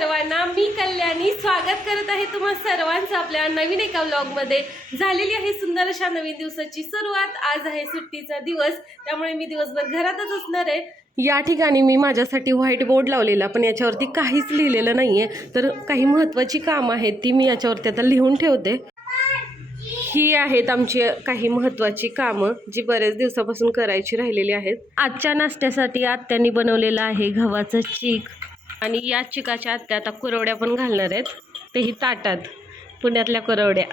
सर्वांना, मी कल्याणी स्वागत करत आहे तुम्हा सर्वांचं आपल्या नवीन एका व्लॉगमध्ये। झालेली आहे सुंदर अशा नवीन दिवसाची सुरुवात। आज आहे सुट्टीचा दिवस, त्यामुळे मी दिवसभर घरातच असणार आहे। या ठिकाणी मी माझ्यासाठी व्हाईट बोर्ड लावलेला, पण याच्यावरती काहीच लिहिलेलं नाहीये, तर काही महत्त्वाची कामं आहेत ती मी याच्यावरती आता लिहून ठेवते। ही आहेत आमची काही महत्त्वाची कामं जी बरेच दिवसापासून करायची राहिलेली आहेत। आजच्या नाश्त्यासाठी आत्यांनी बनवलेला आहे गव्हाचं चीक, आणि या चिकाच्या आत्या आता कुरवड्या पण घालणार आहेत, तेही ताटात, पुण्यातल्या कुरवड्या।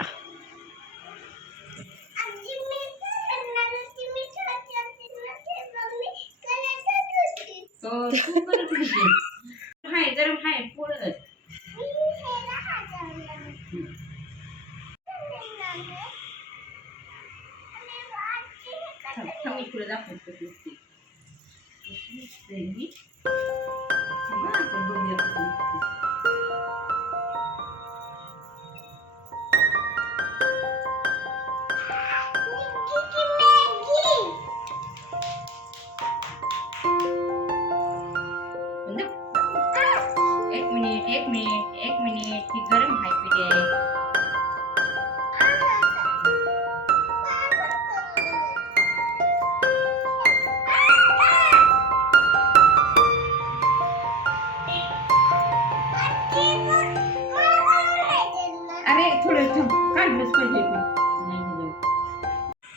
एक मिनिट ही गरम आहे पिढी। अरे थोडं काढलंच पाहिजे।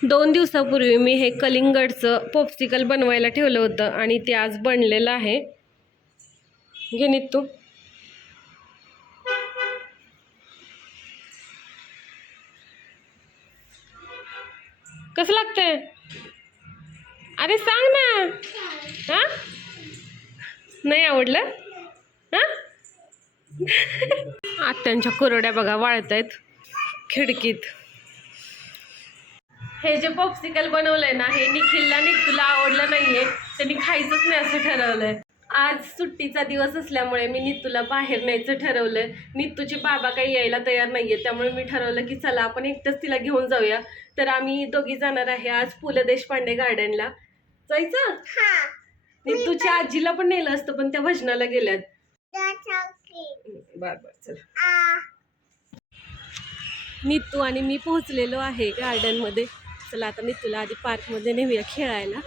2 दिवसापूर्वी मी हे कलिंगडचं पॉप्सिकल बनवायला ठेवलं होतं आणि ते आज बनलेलं आहे। घे नीतू, कसं लागतंय? अरे सांग ना। हा, नाही आवडलं? हा आत्यांच्या कुरवड्या बघा वाळत आहेत खिडकीत। हे जे पॉप्सिकल बनवलंय ना, हे निखिलला नीतूला आवडलं नाहीये, त्यांनी खायचंच नाही असं ठरवलंय। आज सुट्टीचा दिवस असल्यामुळे मी नीतूला बाहेर न्यायचं ठरवलंय। नीतूचे बाबा काही यायला तयार नाहीये, त्यामुळे मी ठरवलं की चला आपण एकटंच तिला घेऊन जाऊया। तर आम्ही दोघी जाणार आहे आज पु ल देशपांडे गार्डनला। जायचं? नीतूच्या आजीला पण नेलं असतं, पण त्या भजनाला गेल्यात। बर बर चला। नीतू आणि मी पोहोचलेलो आहे गार्डन मध्ये। चला आता नीतूला आधी पार्क मध्ये नेऊया खेळायला।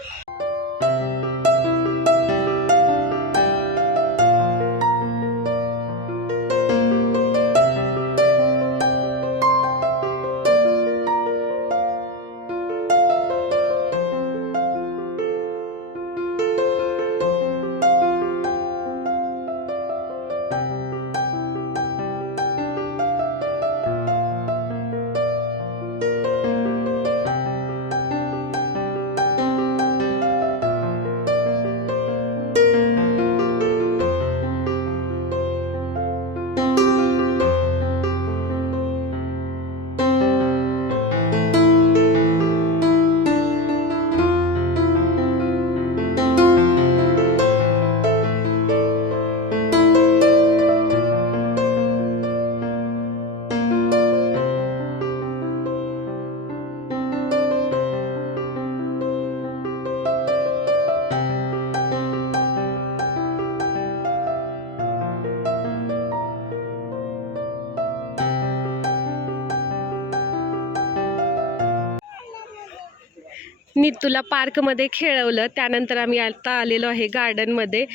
नीतूला पार्कमध्ये खेळवलं, त्यानंतर आम्ही आता आलेलो आहे गार्डनमध्ये।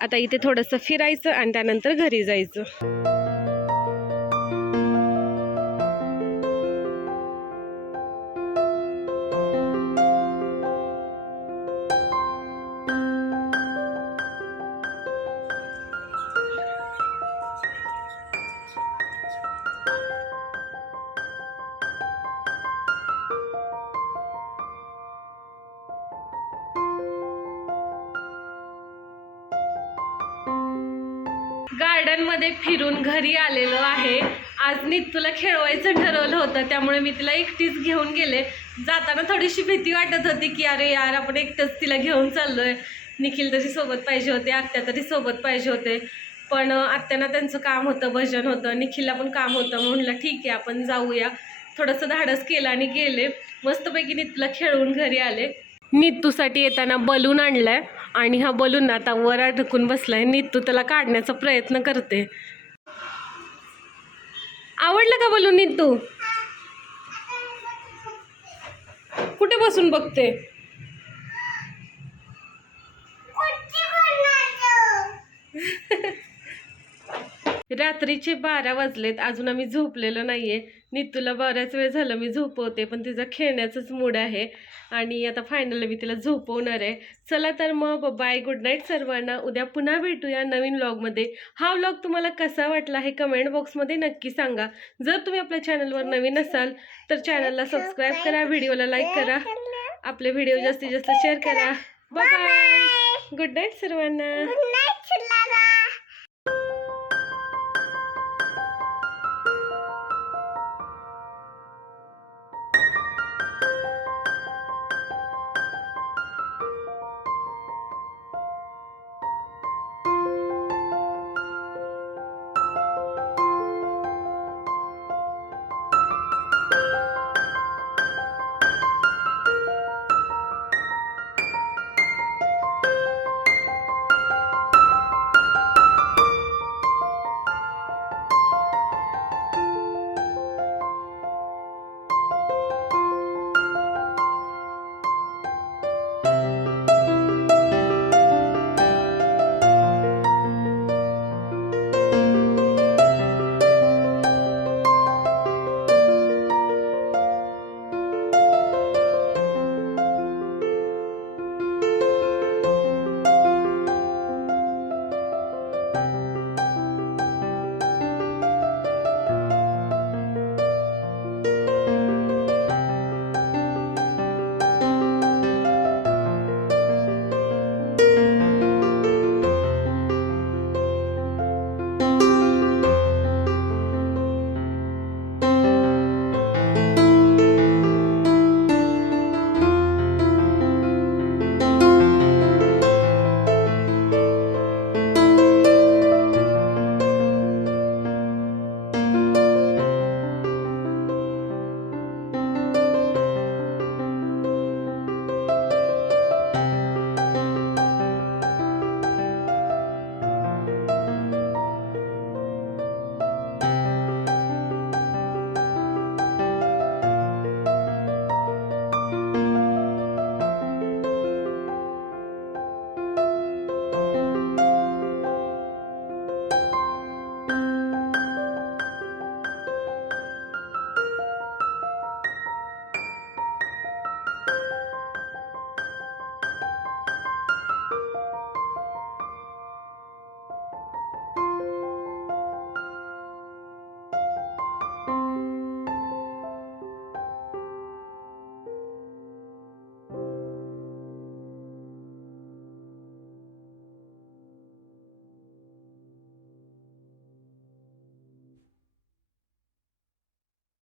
आता इथे थोडंसं फिरायचं आणि त्यानंतर घरी जायचं। गार्डन मध्ये फिरून घरी आलेलो आहे। आज नीतूला खेळवायचं ठरवलं होतं, त्यामुळे मी तिला एकटीच घेऊन गेले। जाताना थोडीशी भीती वाटत होती की अरे यार आपण एकटंच तिला घेऊन चाललोय, निखिल तरी सोबत पाहिजे होते, आत्या तरी सोबत पाहिजे होते, पण आत्यांना त्यांचं काम होतं, भजन होतं, निखिलला पण काम होतं। म्हणलं ठीक आहे आपण जाऊया। थोडंसं धाडस केलं आणि गेले। मस्तपैकी नीतूला खेळवून घरी आले। नीतूसाठी येताना बलून आणलाय आणि हा बलून आता वर अडकून बसलाय. नीतू त्याला काढण्याचा प्रयत्न करते. आवडलं का बलून नीतू? कुठे बसून बघते? रात्रीचे 12 वाजलेत, अजून आम्ही झोपलेलो नाहीये. नीतूला बऱ्याच वेळ झालं मी झोपवते, पण तिचा खेळण्याचाच मूड आहे आणि आता फायनली मी तिला झोपवणार आहे. चला तर मग बाय, गुड नाईट सर्वांना. उद्या पुन्हा भेटूया नवीन व्लॉगमध्ये. हा व्लॉग तुम्हाला कसा वाटला हे कमेंट बॉक्समध्ये नक्की सांगा. जर तुम्ही आपल्या चॅनलवर नवीन असाल तर चॅनलला सबस्क्राईब करा, व्हिडिओला लाईक करा, आपले व्हिडिओ जास्तीत जास्त शेअर करा. बाय बाय, गुड नाईट सर्वांना.